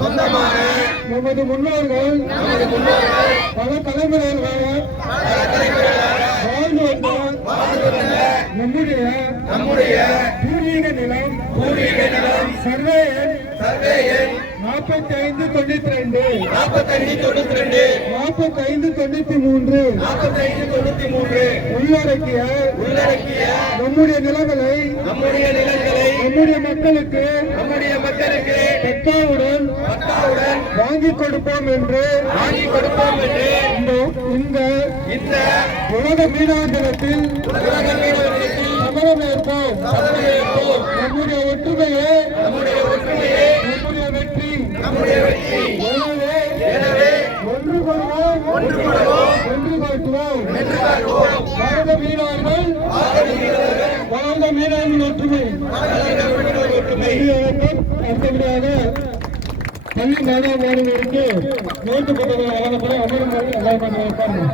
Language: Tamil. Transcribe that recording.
சொந்தமான நமது முன்னோர்கள் பல தலைமுறைகளாக வாழ்ந்து வந்த நம்முடைய நம்முடைய பூர்வீக நிலம் பூர்வீக நிலம் சர்வே சர்வே தொண்ணூத்தி ரெண்டு நாற்பத்தி தொண்ணூத்தி ரெண்டு நாற்பத்தி தொண்ணூத்தி மூன்று நாற்பத்தி தொண்ணூத்தி மூன்று உள்ளடக்கிய உள்ளடக்கிய நம்முடைய நிலங்களை நம்முடைய நிலங்களை நம்முடைய மக்களுக்கு நம்முடைய மக்களுக்கு பெற்றாவுடன் வாங்கி கொடுப்போம் என்று வாங்கி கொடுப்போம் என்று இந்த இந்த உலக மீனவ தினத்தில் உலக நம்முடைய ஒற்றுமையே நம்முடைய ஒற்றுமையே நம்முடைய வெற்றி நம்முடைய வெற்றி எனவே ஒன்று கொள்வோம் ஒன்று கொள்வோம் ஒன்று மீனவர்கள் மீனவர்கள் ஒற்றுமை ஒற்றுமை அடுத்தபடியாக பள்ளி மாணவ மாணவிகளுக்கு நோட்டு புத்தகங்கள் வழங்கப்பட அமரும் வரை